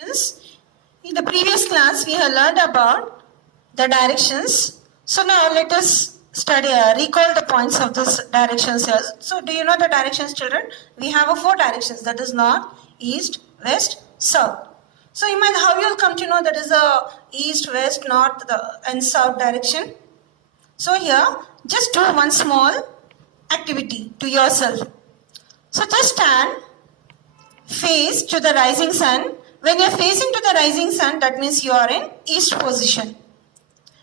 In the previous class, we have learned about the directions. So now let us recall the points of these directions here. So do you know the directions, children? We have four directions, that is north, east, west, south. So imagine how you will come to know that is a east, west, north and south direction. So here, just do one small activity to yourself. So just stand, face to the rising sun. When you are facing to the rising sun, that means you are in east position.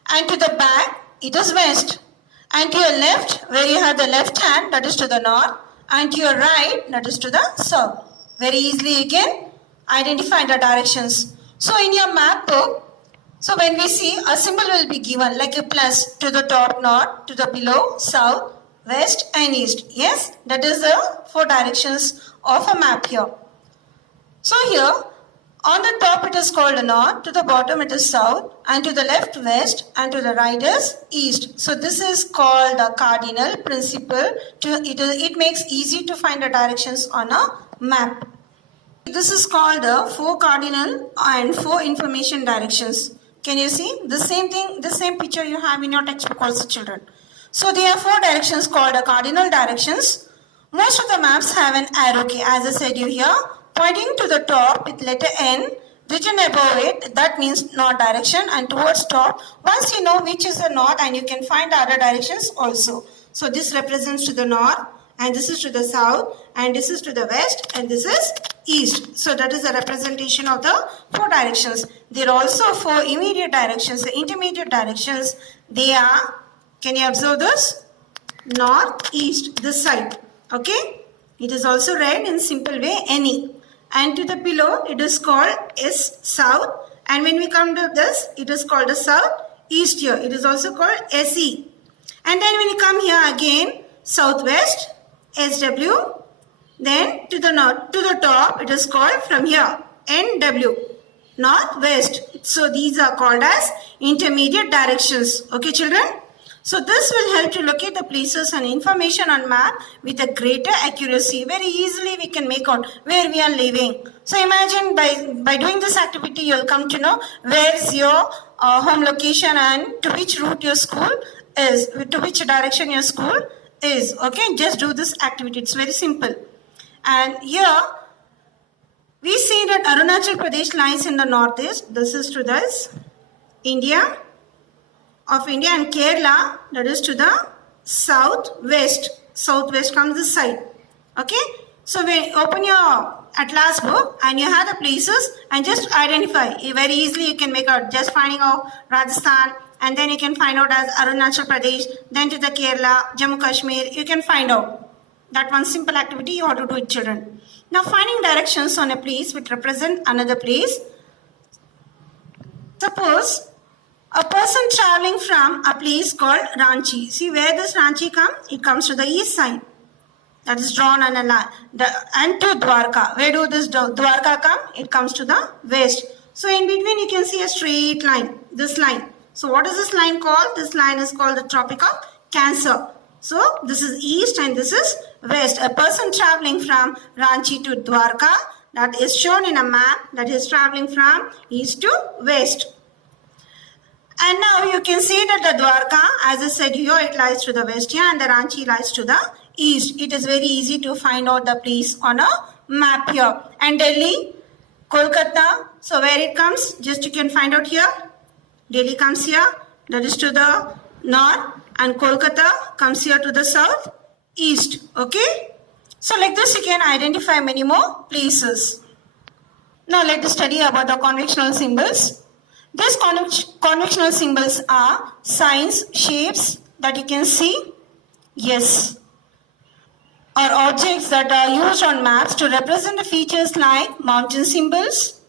And to the back, it is west. And to your left, where you have the left hand, that is to the north. And to your right, that is to the south. Very easily you can identify the directions. So in your map book, so when we see a symbol will be given like a plus to the top north, to the below south, west and east. Yes, that is the four directions of a map here. So here, on the top it is called north, to the bottom it is south, and to the left west, and to the right is east. So this is called the cardinal principle. It makes easy to find the directions on a map. This is called the four cardinal and four information directions. Can you see? The same thing, the same picture you have in your textbook also, children. So there are four directions called the cardinal directions. Most of the maps have an arrow key, as I said you here, pointing to the top with letter N, written above it, that means north direction, and towards top. Once you know which is the north, and you can find the other directions also. So this represents to the north, and this is to the south, and this is to the west, and this is east. So that is a representation of the four directions. There are also four immediate directions, the intermediate directions. They are, can you observe this? North, east, this side. Okay? It is also read in simple way, any. And to the below, it is called S, south. And when we come to this, it is called the south, east here. It is also called SE. And then when you come here again, southwest, SW. Then to the north, to the top, it is called from here, NW, northwest. So these are called as intermediate directions. Okay, children? So this will help to locate the places and information on map with a greater accuracy. Very easily we can make out where we are living. So imagine by doing this activity, you'll come to know where is your home location and to which route your school is, to which direction your school is. Okay, just do this activity. It's very simple. And here we see that Arunachal Pradesh lies in the northeast. This is to this India. Of India, and Kerala, that is to the southwest. Southwest comes this side. Okay? So when you open your atlas book and you have the places and just identify. Very easily you can make out just finding out Rajasthan, and then you can find out as Arunachal Pradesh, then to the Kerala, Jammu Kashmir, you can find out. That one simple activity you have to do with children. Now finding directions on a place which represent another place. Suppose a person traveling from a place called Ranchi. See where this Ranchi comes? It comes to the east side. That is drawn on a line. And to Dwarka. Where do this Dwarka come? It comes to the west. So in between you can see a straight line. This line. So what is this line called? This line is called the Tropic of Cancer. So this is east and this is west. A person traveling from Ranchi to Dwarka, that is shown in a map, that is traveling from east to west. And now you can see that the Dwarka, as I said here, it lies to the west here and the Ranchi lies to the east. It is very easy to find out the place on a map here. And Delhi, Kolkata, so where it comes, just you can find out here. Delhi comes here, that is to the north, and Kolkata comes here to the south, east. Okay? So like this you can identify many more places. Now let us study about the conventional symbols. These conventional symbols are signs, shapes that you can see, yes, or objects that are used on maps to represent the features like mountain symbols,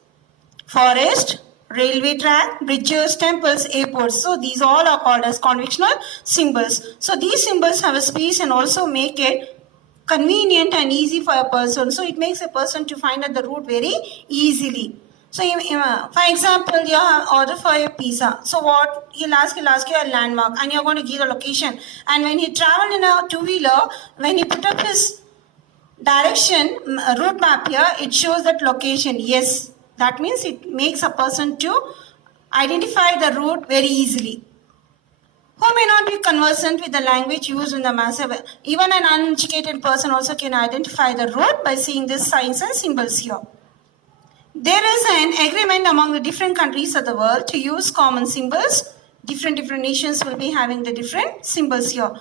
forest, railway track, bridges, temples, airports. So these all are called as conventional symbols. So these symbols have a space and also make it convenient and easy for a person. So it makes a person to find out the route very easily. So, for example, you have order for a pizza. So what he'll ask you a landmark, and you're going to give the location. And when he traveled in a two-wheeler, when he put up his direction route map here, it shows that location. Yes, That means it makes a person to identify the route very easily. Who may not be conversant with the language used in the massive, even an uneducated person also can identify the route by seeing these signs and symbols here. There is an agreement among the different countries of the world to use common symbols. Different nations will be having the different symbols here.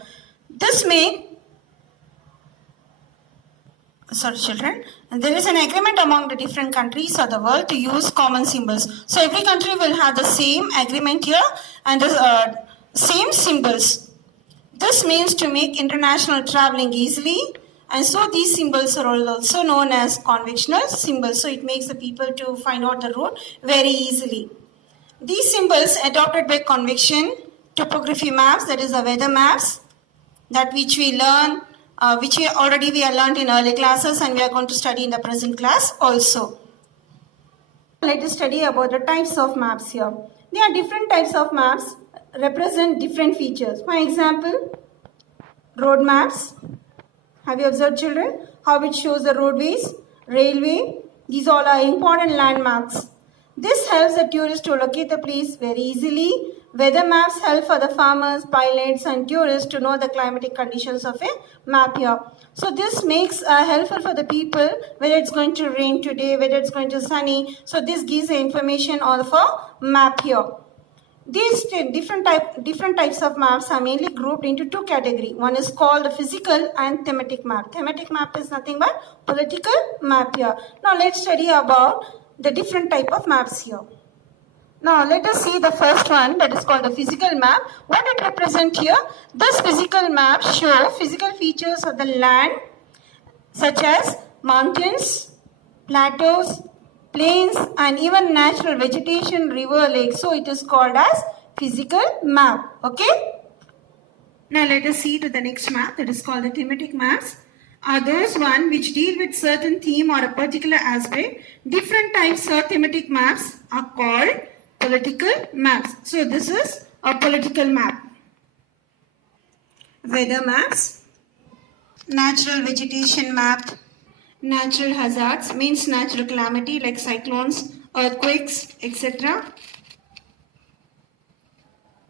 This may, sorry children, there is an agreement among the different countries of the world to use common symbols. So every country will have the same agreement here and the same symbols. This means to make international traveling easily, and so these symbols are also known as conventional symbols. So it makes the people to find out the route very easily. These symbols adopted by convection, topography maps, that is the weather maps, that which we learn, which we have learned in early classes and we are going to study in the present class also. Let us study about the types of maps here. There are different types of maps represent different features. For example, road maps. Have you observed children how it shows the roadways, railway? These all are important landmarks. This helps the tourist to locate the place very easily. Weather maps help for the farmers, pilots and tourists to know the climatic conditions of a map here. So this makes helpful for the people whether it's going to rain today, whether it's going to sunny. So this gives the information of a map here. These different types of maps are mainly grouped into two categories. One is called the physical and thematic map. Thematic map is nothing but political map here. Now let's study about the different type of maps here. Now let us see the first one, that is called the physical map. What it represents here? This physical map shows physical features of the land such as mountains, plateaus, plains and even natural vegetation, river, lakes. So it is called as physical map. Okay. Now let us see to the next map, that is called the thematic maps. Are those one which deal with certain theme or a particular aspect. Different types of thematic maps are called political maps. So this is a political map. Weather maps, natural vegetation map. Natural hazards means natural calamity like cyclones, earthquakes, etc.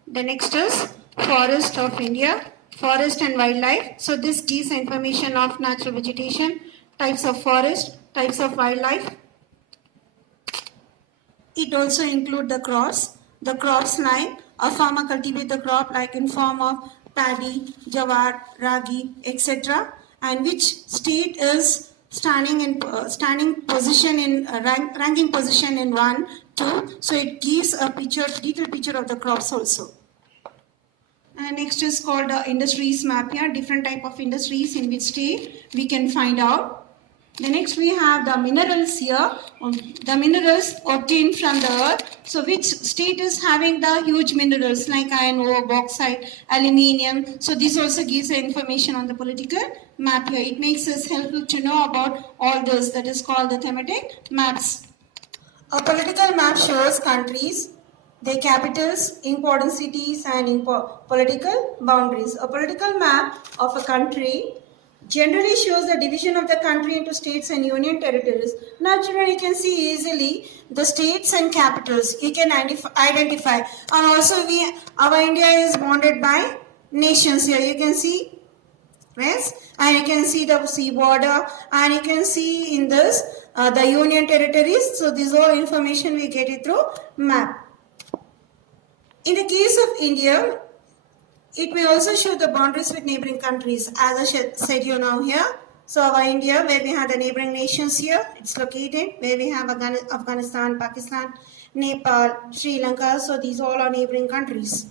The next is forest of India, forest and wildlife. So this gives information of natural vegetation, types of forest, types of wildlife. It also includes the crops. The crops like a farmer cultivates the crop like in form of paddy, jawar, ragi, etc. And which state is ranking position in 1, 2. So it gives a detailed picture of the crops also. And next is called the industries map here. Different type of industries in which state we can find out. The next we have the minerals here. The minerals obtained from the earth. So which state is having the huge minerals like iron ore, bauxite, aluminium. So this also gives information on the political map here. It makes us helpful to know about all this. That is called the thematic maps. A political map shows countries, their capitals, important cities and political boundaries. A political map of a country generally shows the division of the country into states and union territories. Now children, you can see easily the states and capitals. You can identify. And also our India is bounded by nations here. You can see, yes, and you can see the sea border and you can see in this the union territories. So this all information we get it through map. In the case of India, it may also show the boundaries with neighboring countries, as I said you now here. So our India, where we have the neighboring nations here, it's located, where we have Afghanistan, Pakistan, Nepal, Sri Lanka. So these all are neighboring countries.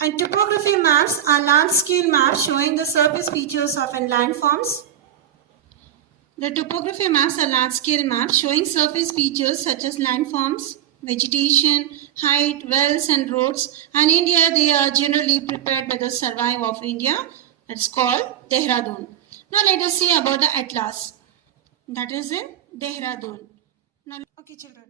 And topography maps are land scale maps showing the surface features of landforms. The topography maps are large scale maps showing surface features such as landforms, vegetation, height, wells and roads. And India, they are generally prepared by the survey of India. That's called Dehradun. Now let us see about the Atlas. That is in Dehradun. Now, okay children.